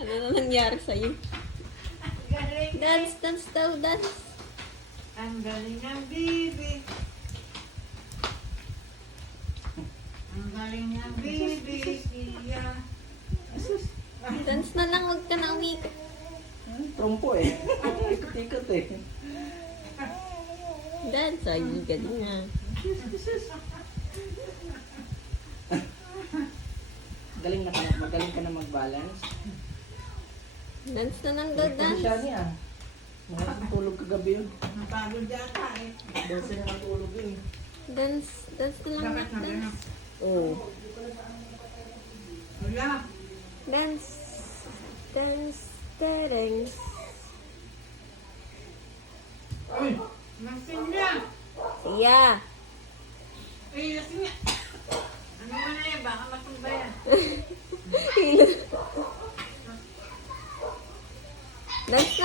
Ano na nangyari sa'yo? Galing. Dance, dance daw, dance. Ang galing ng bibi. Ang galing ng bibi. Siya. Dance na lang, huwag ka na umikot. Trompo eh. Ikot-ikot eh. Dance, ay, galing nga. Magaling ka na mag-balance. Dance na lang daw, Ano dance. siya niya? Nakatulog kagabi yun. Napagod yata eh. Dose na natulog yun. Dance, dance na lang, Bakit na gano'n? dance. Oo. Wala. Dance, dance, dance. Masin niya. Siya. Ay, lasing niya. Ano mo na yan? Baka matumba yan. Dance na.